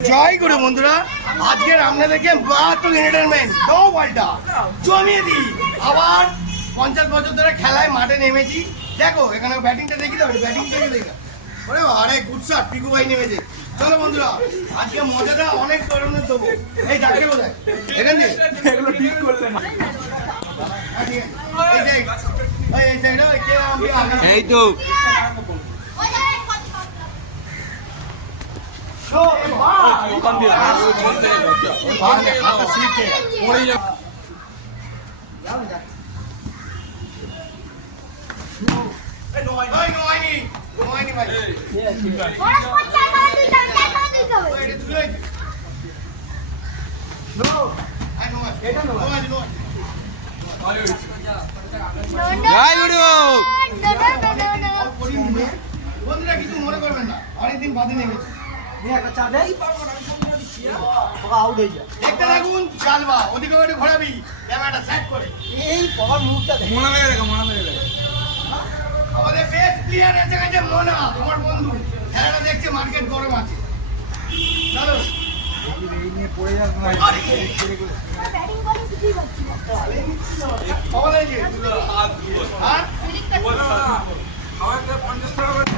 জয় গুরু বন্ধুরা আজকের আপনাদেরকে মারাত্মক এন্টারটেনমেন্ট তো বলটা জমিয়ে দিই আবার পঞ্চাশ বছর ধরে খেলায় মাঠে নেমেছি দেখো এখানে ব্যাটিংটা দেখি তো ব্যাটিং দেখে দেখো ওরে আরে গুড শট পিকু ভাই নেমেছে চলো বন্ধুরা আজকে মজাটা অনেক ধরনের দেবো এই ডাকে বোঝায় এখান থেকে এগুলো ঠিক করলে না হ্যাঁ, ঠিক আছে। এই যে এই এই সাইডে ওই কে আমি আগে এই তো বন্ধুরা কিছু মনে করবেন না। অনেকদিন বাদে নেমেছি। দেখতে থাকুন চালবা ওদিকে ওদিকে ঘোরাবি ক্যামেরাটা সেট করে। মনে লাগে দেখা মনে লাগে দেখা আমাদের বেস্ট প্লেয়ার এসে গেছে মোনা আমার বন্ধু। খেলাটা দেখছে মার্কেট গরম আছে। চলো? হ্যাঁ? দাঁড়া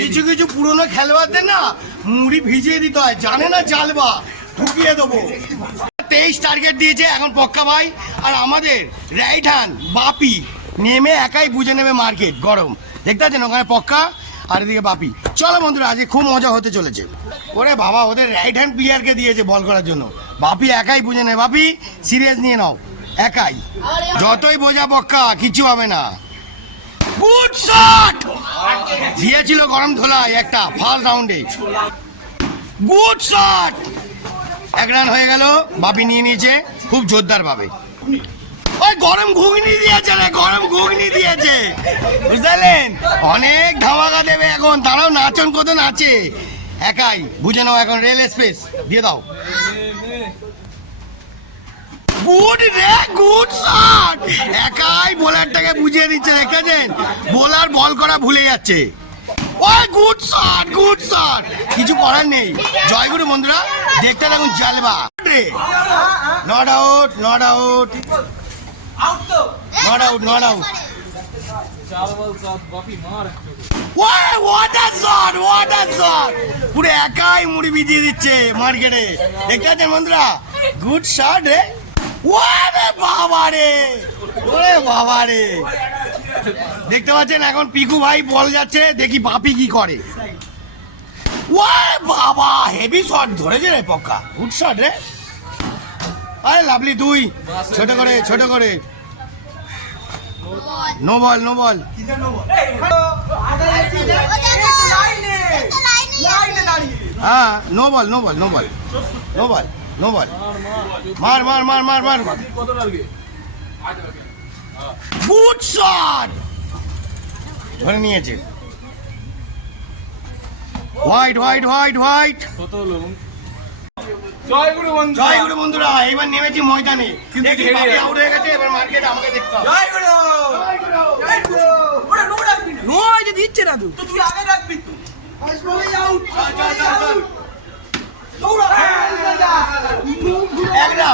কিছু কিছু পুরনো খেলোয়াড়দের না মুড়ি ভিজিয়ে দিতে হয়, জানে না চালবা, ঢুকিয়ে দেবো। তেইশ টার্গেট দিয়েছে এখন পক্কা ভাই, আর আমাদের রাইট হ্যান্ড বাপি, নেমে একাই বুঝে নেবে মার্কেট, গরম। দেখতে পাচ্ছেন ওখানে পক্কা, আর এদিকে বাপি। চলো বন্ধুরা, আজকে খুব মজা হতে চলেছে। ওরে বাবা, ওদের রাইট হ্যান্ড প্লেয়ারকে দিয়েছে বল করার জন্য। বাপি একাই বুঝে নেবে। বাপি সিরিয়াস নিয়ে নাও। একাই। যতই বোঝা পক্কা, কিছু হবে না। গুড শট দিয়েছিল গরম ধোলাই একটা ফার্স্ট রাউন্ডে। Good shot! এক রান হয়ে গেল, বাপি নিয়ে নিয়েছে, খুব জোরদার ভাবে ওই গরম ঘুগনি দিয়েছে রে, গরম ঘুগনি দিয়েছে। বুঝলেন অনেক ধামাকা দেবে এখন তারাও নাচন কত নাচে। একাই, বুঝে নাও এখন রেল স্পেস, দিয়ে দাও। গুড রে, গুড শট! একাই বোলারটাকে বুঝিয়ে দিচ্ছে, দেখেছেন? বোলার বল করা ভুলে যাচ্ছে। ওই গুড শট গুড শট! কিছু করার নেই। জয়গুরু বন্ধুরা, দেখতে থাকুন চালবা not out not out not out not out পুরো একাই মুড়ি ভিজিয়ে দিচ্ছে মার্কেটে। দেখতে পাচ্ছেন বন্ধুরা? গুড শট রে। বাবা রে ওরে বাবা রে দেখতে পাচ্ছেন এখন পিকু ভাই বল যাচ্ছে, দেখি বাপি কি করে। বাবা হেভি শট ধরেছে রে পক্কা গুড শট রে। আরে লাভলি, তুই, ছোট করে ছোট করে। নো বল নো বল হ্যাঁ no ball no ball no ball no ball no ball মার মার মার মার মার। কত লাগে গুড শট ধরে নিয়েছে। হোয়াইট হোয়াইট হোয়াইট হোয়াইট কত হলো জয় গুরু বন্ধু জয় গুরু বন্ধুরা এবার নেমেছি ময়দানে। দেখি হেরে আউট হয়ে গেছে এবার মার্কেট আমাকে দেখতে হবে। জয় গুরু! জয় গুরু! নো এই যে দিচ্ছে। না তুই তুই আগে রাখবি তো। চল, চল, চল, চল। এক রান দেখতে থাকুন জালবা আউট ওই, এদিকে ঘোরা। ওই, তুই ওদিকে তাকা দাও না, এদিকে তাকা।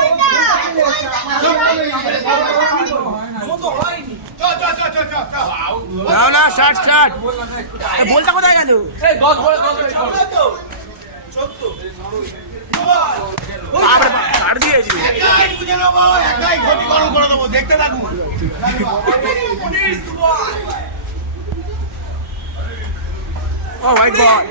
না না ষাট ষাট। বলটা কোথায় গেল? ও হোয়াইট বল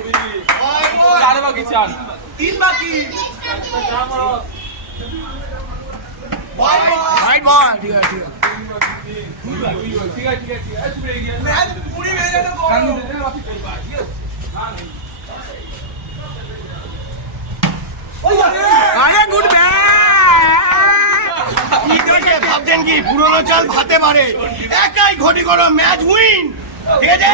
ঠিক আছে ঠিক আছে আরে গুড ব্যাট কি করেছে ভাবছেন কি পুরোনো চাল ভাতে পারে একাই ঘটি করো ম্যাচ উইন। ঠিক আছে